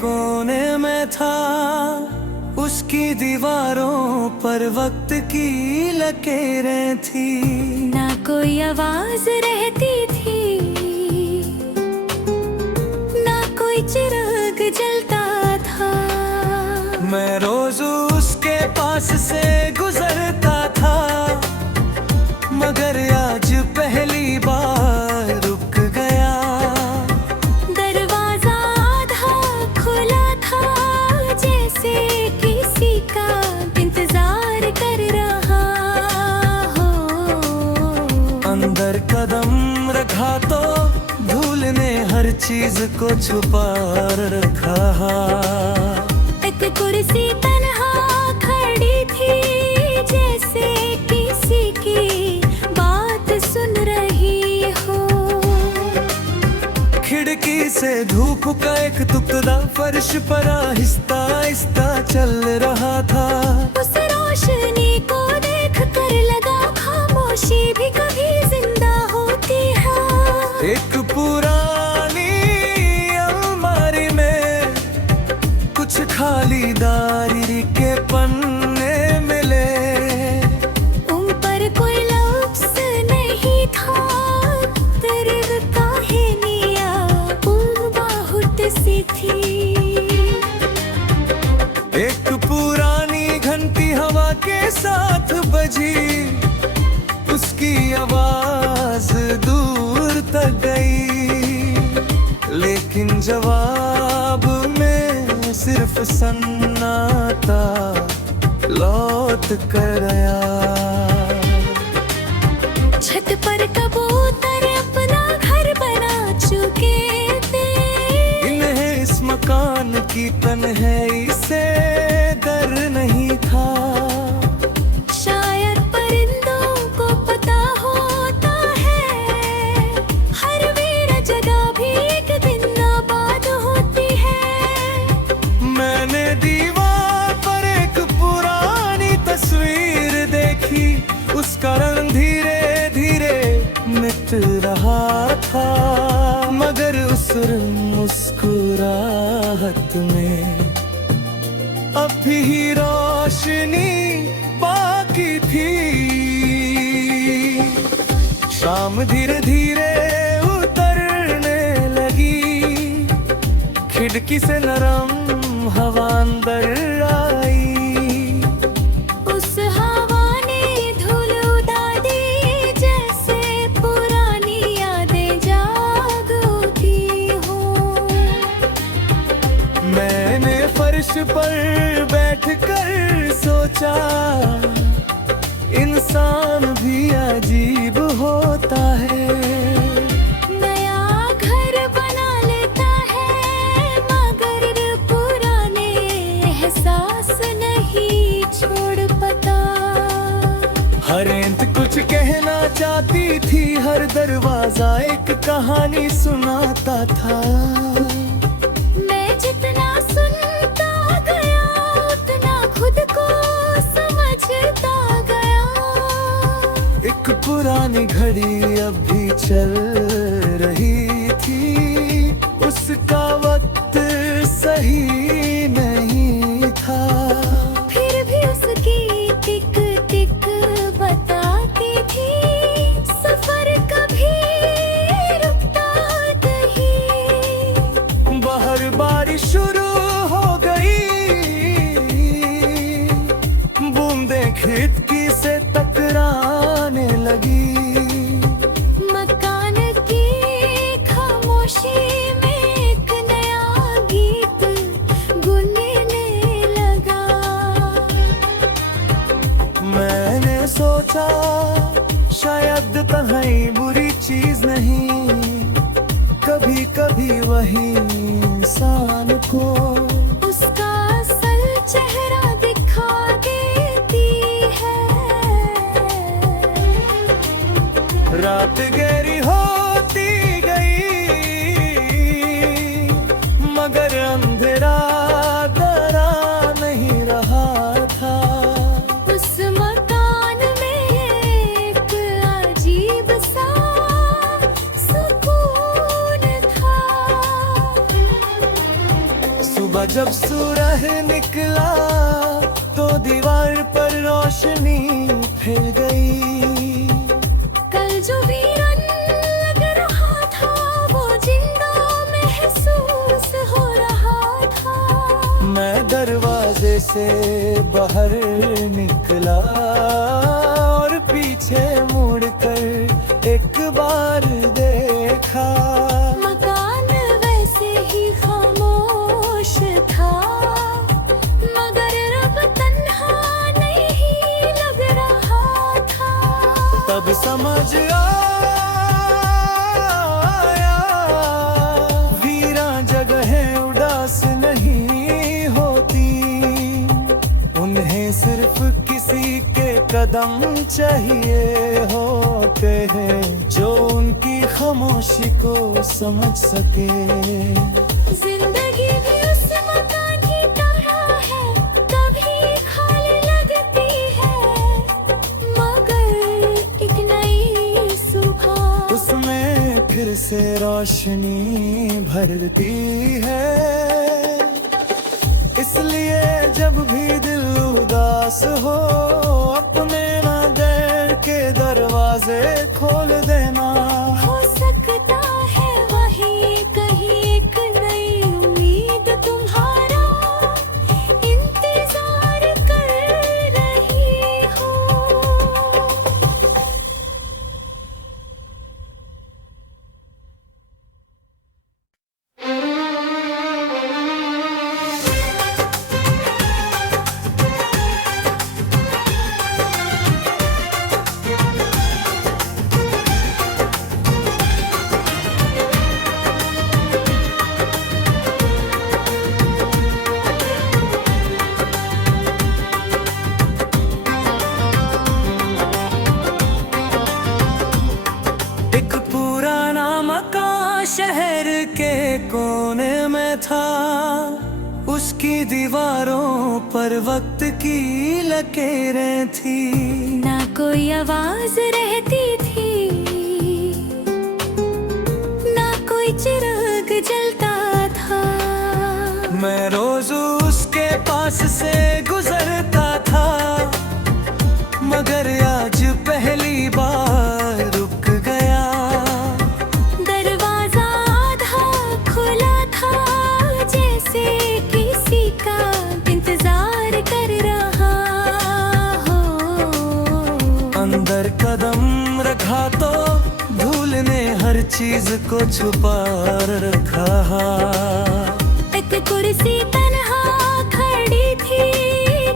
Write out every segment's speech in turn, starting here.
कोने में था, उसकी दीवारों पर वक्त की लकीरें थी। ना कोई आवाज रहती थी, ना कोई चिराग जलता था। मैं रोज उसके पास से गुजरता था, मगर आज पहली बार रुक गया। दरवाजा आधा खुला था, जैसे किसी का इंतजार कर रहा हो। अंदर कदम रखा तो धूल ने हर चीज को छुपा रखा। एक कुर्सी तन्हा खड़ी थी, जैसे किसी की बात सुन रही हो। खिड़की से धूप का एक टुकड़ा फर्श पर आहिस्ता आहिस्ता चल रहा था। उस रोशनी को देख कर लगा, खामोशी भी कभी जिंदा होती है। एक पुरानी अलमारी में कुछ खाली डायरी के पन्ने मिले। उन पर कोई लफ्ज़ नहीं था, सिर्फ कहानियाँ बहुत सी थी। एक पुरानी घंटी हवा के साथ बजी, उसकी आवाज दूर तक गई, लेकिन जवाब में सिर्फ सन्नाटा लौट कर आया। छत पर कबूतर अपना घर बना चुके थे, इन्हें इस मकान की तन्हाई से डर नहीं था। शायद परिंदों को पता होता है, हर वीर जगह भी एक दिन आबाद होती है। मैंने दीवार पर एक पुरानी तस्वीर देखी, उसका रंग धीरे धीरे मिट रहा था, मगर उस मुस्कुराहट में अब भी रोशनी बाकी थी। शाम धीरे धीरे उतरने लगी, खिड़की से नरम हवा अंदर आई। उस हवा ने धूल उड़ा दी, जैसे पुरानी यादें जाग उठी हो। मैंने फर्श पर बैठकर सोचा, इंसान भी अजीब होता है। नया घर बना लेता है, मगर पुराने एहसास नहीं छोड़ पाता। हर इंत कुछ कहना चाहती थी, हर दरवाजा एक कहानी सुनाता था। मैं जितना सुनता गया, उतना खुद को समझता गया। एक पुरानी घड़ी अब भी चल रही थी, उसका वक्त सही नहीं था। फिर भी उसकी टिक टिक बताती थी, सफर कभी रुकता नहीं। बाहर बारिश शुरू हो गई, बूंदें खिड़की से टकराने लगी। मकान की खामोशी में एक नया गीत गुनगुनाने लगा। मैंने सोचा शायद तन्हाई बुरी चीज नहीं, कभी कभी वही इंसान को उसका असल चेहरा दिखा देती है। रात गहरी होती गई, मगर अंधेरा डरा नहीं रहा था। उस मकान में एक अजीब सा सुकून था। सुबह जब सूरज निकला तो दीवार पर रोशनी फिर गई। कल जो वीरन लग रहा था वो जिंदा महसूस हो रहा था। मैं दरवाजे से बाहर निकला और पीछे मुड़कर एक बार देखा। मकान वैसे ही खामोश था, मगर अब तन्हा नहीं लग रहा था। तब समझ आया वीरान जगहें उदास नहीं होती, उन्हें सिर्फ किसी के कदम चाहिए होते हैं जो उनकी खामोशी को समझ सके। जिंदगी भी उस मकान की तरह है, कभी खाली लगती है, मगर एक नई सुबह उसमें फिर से रोशनी भरती है। इसलिए जब भी दिल उदास हो अपने नगर के दरवाजे खोल देना। हो सकता है वही कहीं एक नई उम्मीद तुम्हारा इंतजार कर रही हो। एक पुराना मकान शहर के कोने में था, उसकी दीवारों पर वक्त की लकीरें थी। ना कोई आवाज रहती थी, ना कोई चिराग जलता था। मैं रोज उसके पास से गुजरता था, मगर आज पहली बार रुक गया। दरवाजा आधा खुला था, जैसे किसी का इंतजार कर रहा हो। अंदर कदम रखा तो धूल ने हर चीज को छुपा रखा। एक कुर्सी तन्हा खड़ी थी,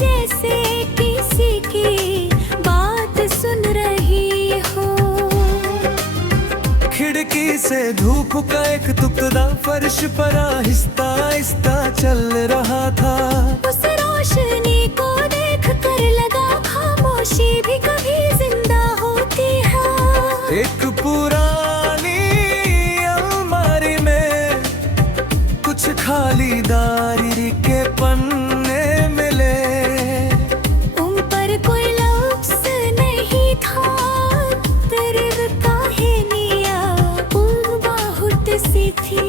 जैसे किसी की बात सुन रही हो। खिड़की से धूप का एक टुकड़ा फर्श पर आहिस्ता आहिस्ता चल रहा था। उस रोशनी को देख कर लगा खामोशी भी कभी जिंदा होती है। एक पुरानी अलमारी में कुछ खाली डायरी के पन्ने मिले। उन पर कोई लफ्ज़ नहीं था, तेरे कहानियाँ बहुत सी थी।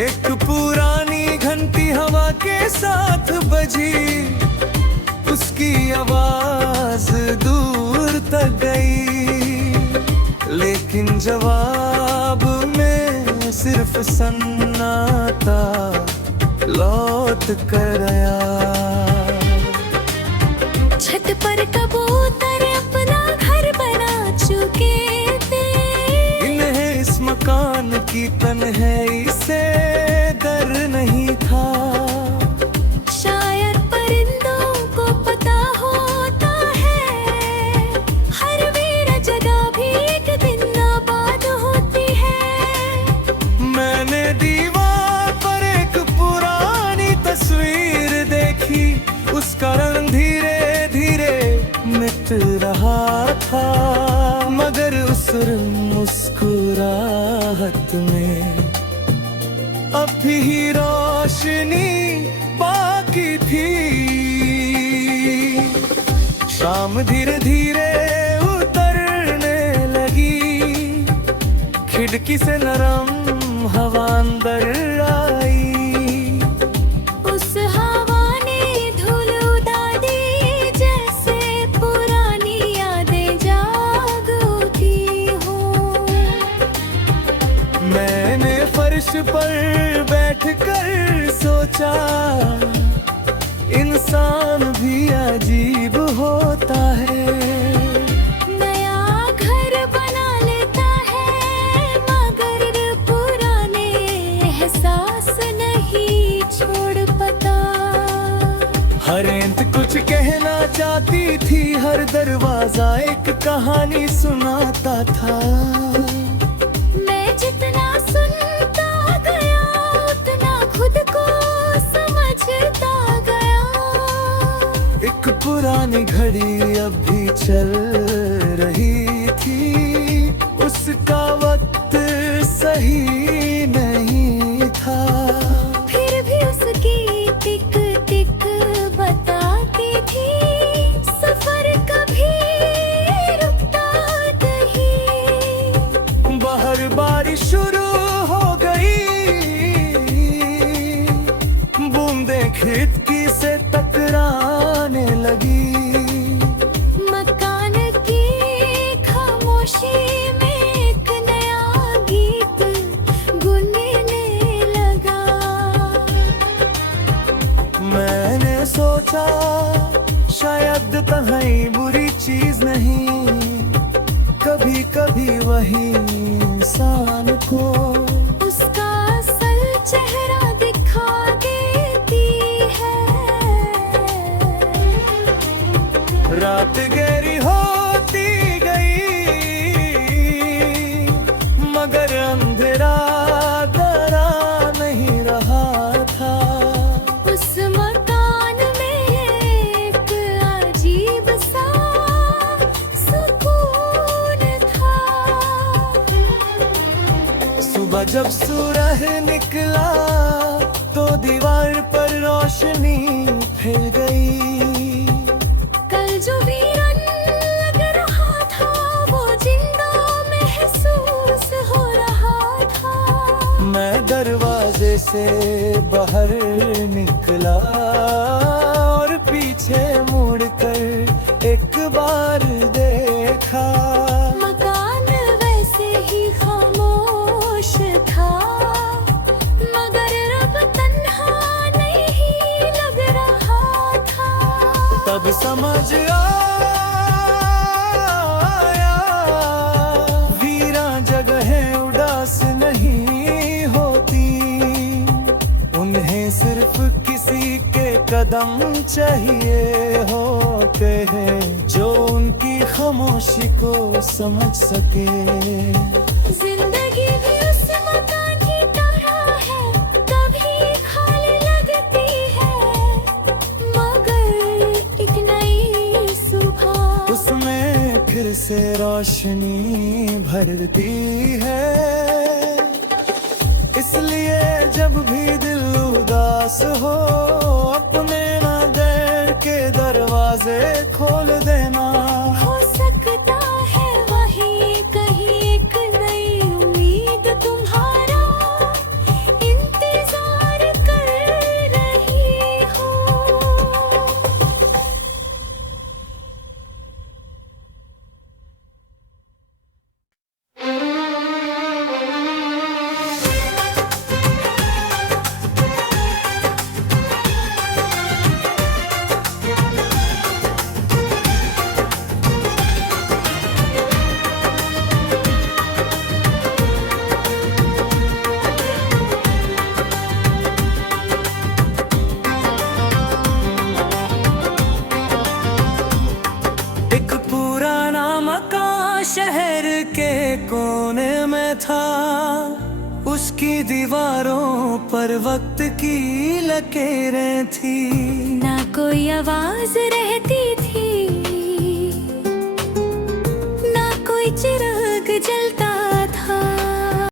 एक पुरानी घंटी हवा के साथ बजी, उसकी आवाज दूर तक गई, लेकिन जवाब में सिर्फ सन्नाटा लौट कर आया। छत पर कबूतर अपना घर बना चुके थे, इन्हें इस मकान की तन्हाई से डर नहीं था। शायद परिंदों को पता होता है, हर वीर जगह भी एक दिन आबाद होती है। मैंने दीवार पर एक पुरानी तस्वीर देखी, उसका रंग धीरे धीरे मिट रहा था, मगर उस मुस्कुराहट में अभी रोशनी बाकी थी। शाम धीरे धीरे उतरने लगी, खिड़की से नरम हवा अंदर आ फिर बैठकर सोचा, इंसान भी अजीब होता है। नया घर बना लेता है मगर पुराने एहसास नहीं छोड़ पाता। हर इंत कुछ कहना चाहती थी, हर दरवाजा एक कहानी सुनाता था। मैं जितना सुनता गया उतना खुद को समझता गया। एक पुरानी घड़ी अब भी चल रही थी, उसका वक्त सही नहीं था। फिर भी उसकी टिक टिक बताती थी, सफर कभी रुकता नहीं। बाहर बारिश शुरू हो गई, बूंदें खिड़की से टकराने लगी। मकान की खामोशी में एक नया गीत गुनगुनाने लगा। मैंने सोचा शायद तन्हाई बुरी चीज नहीं, कभी कभी वही इंसान को उसका असल चेहरा दिखा देती है। रात गहरी होती गई, मगर अंधेरा गहरा नहीं रहा था। उस मकान में एक अजीब सा सुकून था। सुबह जब सूरज निकला तो दीवार पर रोशनी फैल गई। कल जो वीरन लग रहा था वो जिंदा महसूस हो रहा था। मैं दरवाजे से बाहर निकला और पीछे मुड़कर एक बार देखा। मकान वैसे ही खामोश था, मगर अब तन्हा नहीं लग रहा था। तब समझ आया, वीरान जगहें उदास नहीं होती, उन्हें सिर्फ किसी के कदम चाहिए होते हैं जो उनकी खामोशी को समझ सके। जिंदगी भी उस मकान की तरह है, कभी खाली लगती है मगर एक नई सुबह उसमें फिर से रोशनी भरती है। इसलिए जब भी दिल उदास हो, अपने नजर के दरवाजे खोल देना। हो सकता है वही कहीं एक नई उम्मीद तुम्हारा इंतजार कर रही हो। एक पुराना मकान शहर के कोने में था, उसकी दीवारों पर वक्त की लकीरें थी। ना कोई आवाज रहती थी, ना कोई चिराग जलता